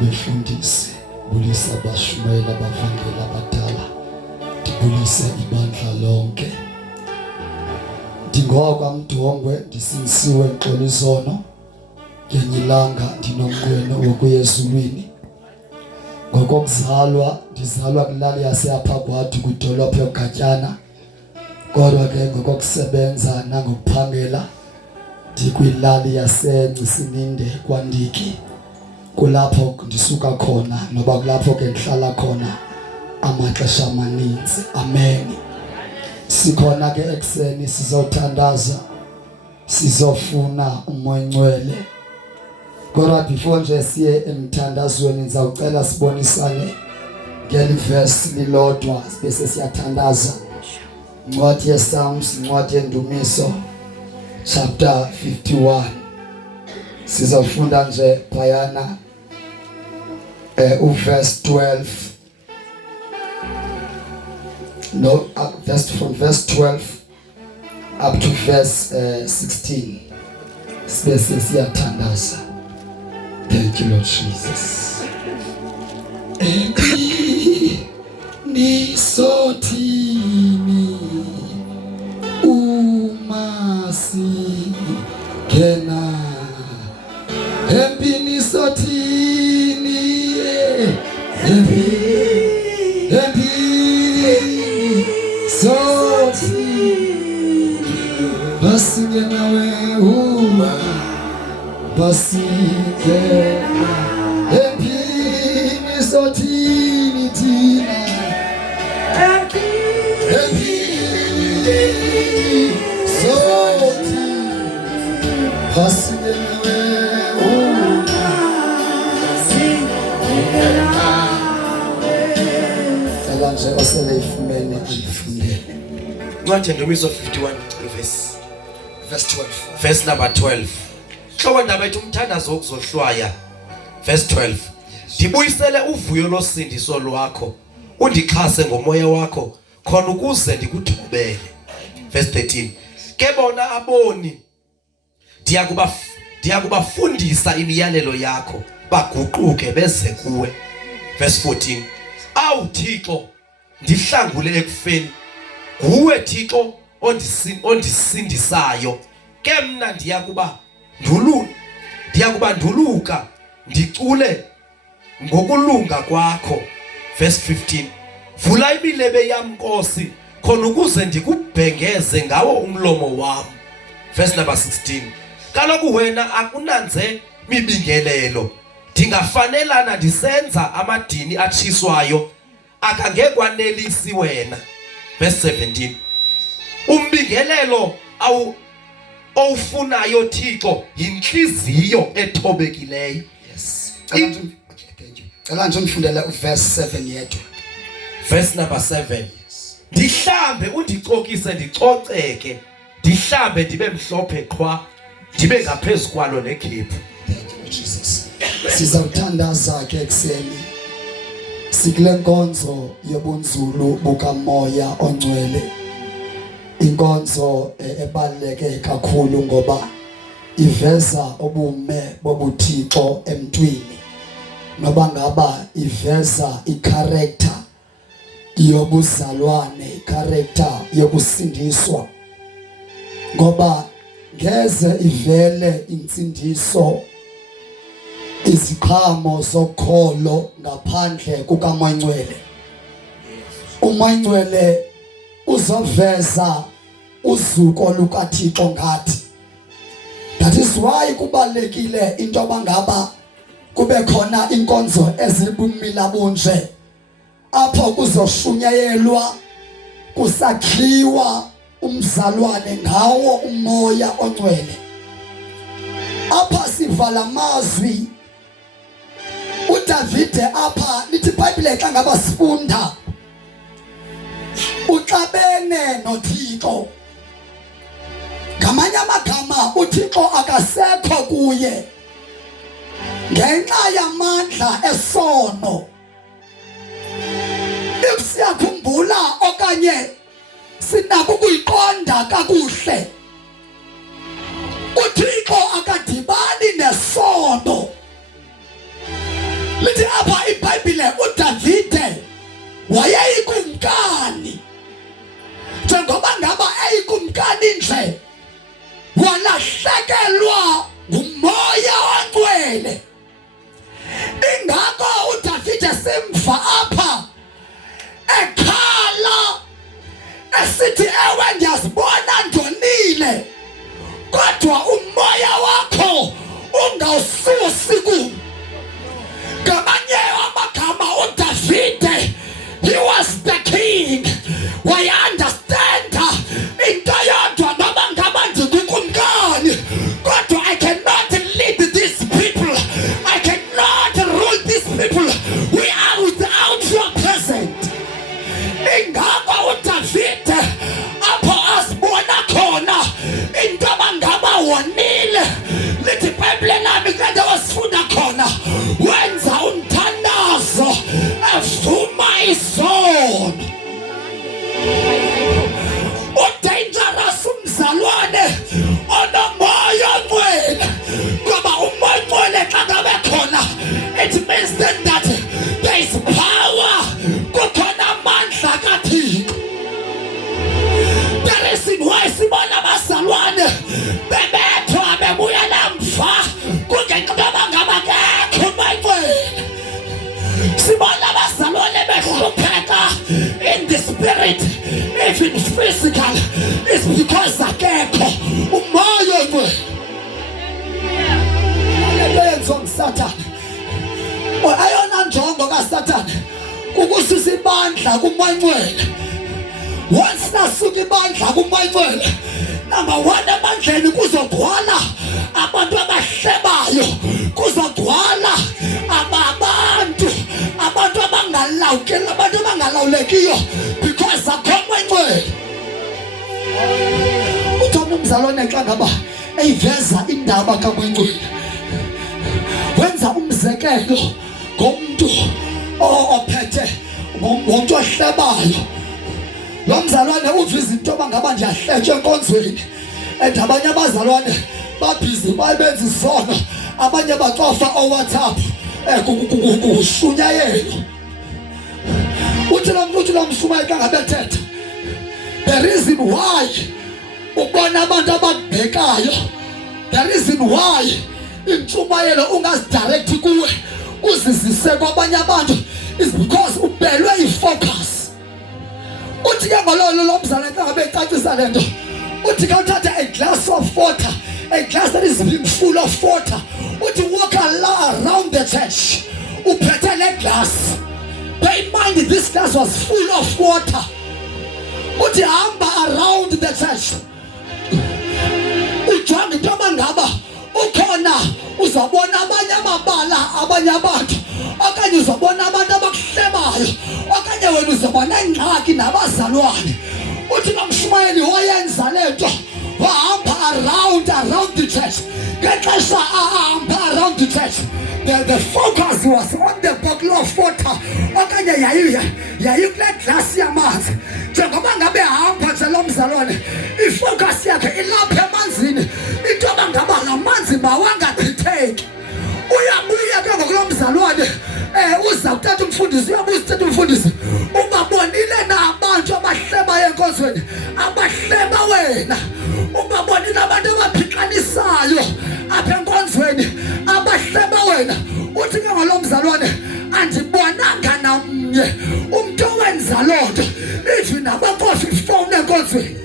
Befundisi bulisa abashumayeli abavangeli abadala ndibulise ibandla lonke ndingoka mdongwe ndisinisiwe Xolizono ngenyilanga ndinomnqweno wokuyezulwini ngokuzalwa ndizalwa kulali yaseapha kwathi kwidolophu yoGatyana kodwa ke ngokusebenza nangokuphangela ndikwilali yaseNcisiminde kwaNdiki kulapho ndisuka khona noba kulapho ke ndihlala khona amaxesha amaninzi. Amen. Sikhona ke ekseni sizothandaza sizofuna umoya ngcwele kodwa before nje siye emthandazweni ngizawucela sibonisane ngeli verse lilodwa bese siyathandaza. Incwadi yePsalms, incwadi yendumiso chapter 51 sizofunda nje phayana verse 12 from verse 12 up to verse 16 sibese siyathandaza. Thank you Lord Jesus. Nisotini umasi kena empini sotini empini sotini basinge nawe uma basinge empini sotini tina empini sotini basinge nawe Incwadi yendumiso 51 verse number 12. Hlobo ndaba ethi umthandazo wokuzohlwaya verse 12. Ndibuyisele uvuyo losindiso lwakho undixhase ngomoya wakho khona ukuze ndikuthobele. Verse 13. Ke bona aboni ndiyakubafundisa imiyalelo yakho baguquke beze kuwe. Verse 14. Awu Thixo ndihlangule ekufeni nguwe Thixo ondisindisayo ke mna ndiyakubanduluka ndicule ngokulunga kwakho. Verse 15. Vula imilebe yam Nkosi khona ukuze ndikubhengeze ngawo umlomo wam. Verse number 16. Kaloku wena akunanze mibingelelo ndingafanelana ndisenza amadini atshiswayo akangekwanelisi wena. Verse 17. Umbingelelo awufunayo Thixo yinhliziyo ethobekileyo. Yes. Thank you. Cela nje ngifundele uverse 7 yedwa. Verse number 7. Ndihlambe undicokise ndicoceke ndihlambe ndibe mhlophe qhwa ndibe ngaphezulu kwalo nekhephu. Thank you Jesus. Sizawuthandaza ke ekseni sikule nkonzo yobunzulu bukamoya ongcwele. Inkonzo ebaluleke kakhulu ngoba iveza obume bobuthixo emntwini noba ngaba iveza i-character yobuzalwane, i-character yokusindiswa ngoba ngeze ivele insindiso iziqhamo zokholo ngaphandle kukaMoya Ngcwele. uMoya Ngcwele uzoveza uzuko lukaThixo ngathi. That is why kubalekile into abangaba kube khona inkonzo ezibumila bunje apho kuzoshunyayelwa kusakhiwa umzalwane ngawo uMoya Ongcwele. Apha sivala amazwi uDavide apha lithi iBhayibhile xa ngaba sifunda uxabene noThixo. Ngamanye amagama uThixo akasekho kuye ngenxa yamandla esono. Siyakhumbula okanye sinako ukuyiqonda kakuhle uThixo akadibani nesono. lithi apha iBhayibhile uDavide wayeyikumkani. Njengoba ngaba eyikumkani nje, walahlekelwa ngumoya oNgcwele. Ingakho uDavide simva apha ekhala esithi ewe ngiyazibona ndonile, kodwa umoya wakho ungawususi kimi. Ngamanye amagama uDavide, he was the king. Wayeunderstanda into yodwa noma ngaba ndikukumkani, kodwa I cannot lead these people, I cannot rule these people, we are without your presence. Ingakho uDavide apho asibona khona into abangaba wonile, lithi iBhayibhile lami kade wasifunda khona, wenza umthandazo evuma isono. Udangerous umzalwane onomoya oNgcwele, ngoba umoya oNgcwele xa ngabe khona, it means then that there is power, kukhona amandla kaThixo. The reason why sibona abazalwane bebethwa bebuya namva kungenxa yoba ngabakekho umoya oNgcwele. Sibona abazalwane behlupheka in the spirit, even physical, it's because akekho umoya oNgcwele. Lento yenziwa nguSathane. Ayona njongo kaSathane ukususa ibandla kumoya oNgcwele. Once nasuka ibandla kumoya oNgcwele, number one, ebandleni kuzogcwala abantu abahlebayo, kuzogcwala abantu abangalawulekiyo because akho umoya oNgcwele. Uthona umzalwane xa ngaba eyiveza indaba kamoya oNgcwele, wenza umzekelo ngomuntu ophethe ngomuntu ohlebayo. Lo mzalwane uvisa into abangaba ndiyahletshwa enkonzweni, and abanye abazalwane babhizi babenza isono, abanye bacofa oWhatsApp kushunyayelo. Uthi lo mshumayeli xa ngabe ethetha, the reason why ubona abantu abakubhekayo, the reason why intshumayelo ungazidirecti kuwe uzizise kwabanye abantu is because ubelwe ifocus. Uthi ke ngololo lo mzalwane xa ngabe ecacisa lento, uthi ka uthatha a glass of water, a glass that is being full of water, uthi walk around the church uphethe le glass. Bear in mind this glass was full of water. Uthi hamba around the church, ujonge into abangaba ukhona, uzabona abanye amabala abanye abantu, okanye uzabona abantu abakuhlebayo, okanye wena uzabona ingxaki nabazalwane. Uthi nomshumayeli wayenza lento, wahamba around the church. Ngexesha ahamba around the church, the focus was on the bottle of water, okanye yayikule glass yamanzi. Njengoba ngabe hamba nje lo mzalwane, ifocus yakhe ilapha emanzini, into abangaba namanzi mawangachitheki. Uyabuya ke ngokulo mzalwane uza kuthatha umfundisi, uyabuza uthatha umfundisi, ubabonile na abantu abahleba enkonzweni, abahleba wena, ubabonile abantu abaphixanisayo apha enkonzweni, abahleba wena. Uthi ke ngalo mzalwane, andibonanga namnye umuntu owenza lonto, even abakosi ifone enkonzweni.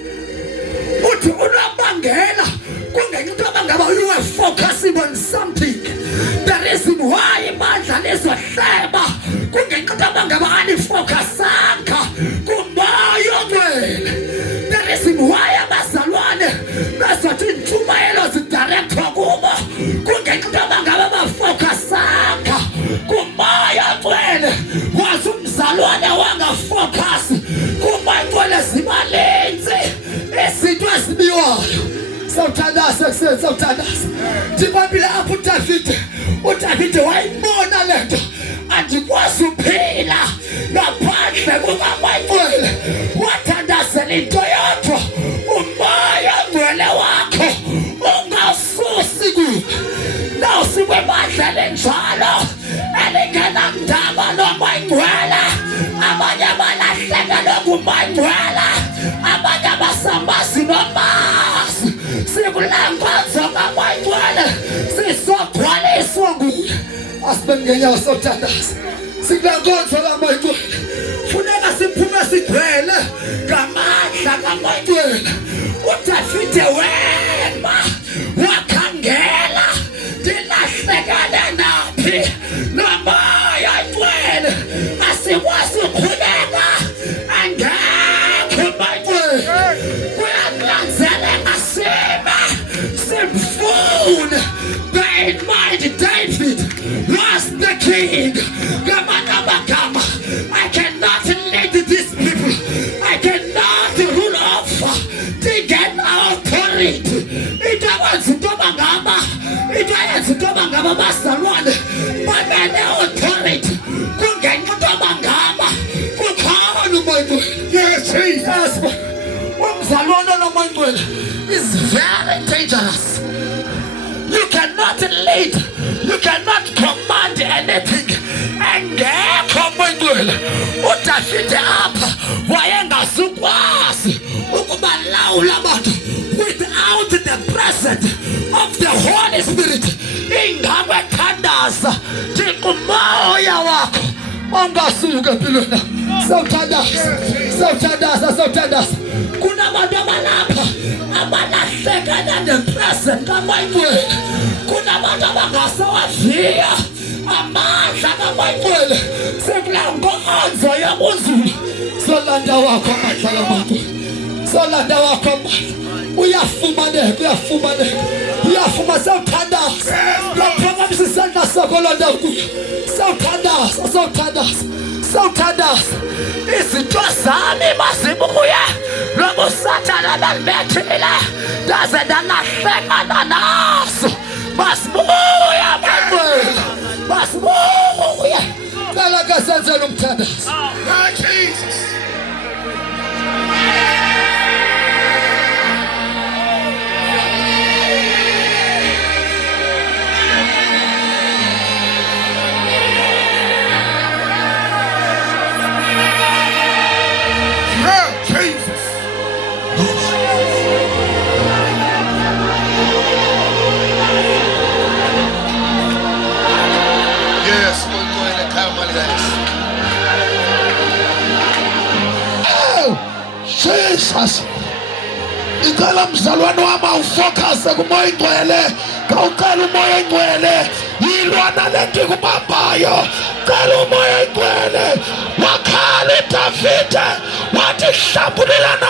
Uthi unabangela kungenxa into abangaba you were focusing on something. The reason why ibandla lezohleba kungenxa into abangaba alifocusanga kumoya oNgcwele. The reason why abazalwane bezothi intshumayelo zidirectwa kubo kungenxa into abangaba bafocusanga kumoya oNgcwele. Wazi umzalwane wangafocus kumoya oNgcwele zibalenzi izinto ezibiwayo. Sawuthandaza sawuthandaza. Ndiphambile apho uDavide wayibona lento, andikwazi uphila ngaphandle kukamoya oNgcwele. Wathandazela into yodwa, umoya oNgcwele wakho ungasusi kuwe. Nawusikwe ibandla lenjalo elingena kumangcwala abantu abasambazi nomasi sikulangaza kamangcwala sisogcwaliswa nguye. Asibe ngenyawo sothandaza sikulangaza kamangcwala funeka siphume sigcwele ngamandla kamangcwala. uDavide wema wakhangela ndilahlekane naphi nomoya ngcwele asikwazi ukukhuleka angekho mangcwele. Kuyanyanzeleka simfune. Bear in mind David was the king. Gamagama, I cannot lead these people. I cannot rule over. They get authority. It was Domagama. It was Domagama Masterone. But then the authority. Could get Domagama. Could call the Bible. Yes, Jesus. Is very dangerous. You cannot lead. You cannot command anything. Engekho mangcwele. uDavide apha wayengasukwazi ukubalawula abantu without the presence of the Holy Spirit. Ingabe thandaza ndikumoya wakho ongasuka empilweni. Sawuthandaza. Kunabantu abalapha abalahlekana nepresence kamangcwele. Kunabantu abangasawadliya amandla kamangcwele. Sekulankonzo yobunzulu. Solanda wakho amandla kamangcwele. Solanda wakho amandla. Uyafumaneka. Sawuthandaza. Laphakamisa isandla sakho landa kuyo. Sawuthandaza. Izinto zami mazibuye lobusathana balibethile ndaze ndalahlekana naso. Masibuye mangcwele. Cela ke senzele umthandazo. Jesus. Jesus. Ngicela mzalwane wami ufocus kumoya ngcwele. Kawucela umoya ngcwele. Yilwana lento kubambayo. Cela umoya ngcwele. Wakhala uDavide wathi hlambulelana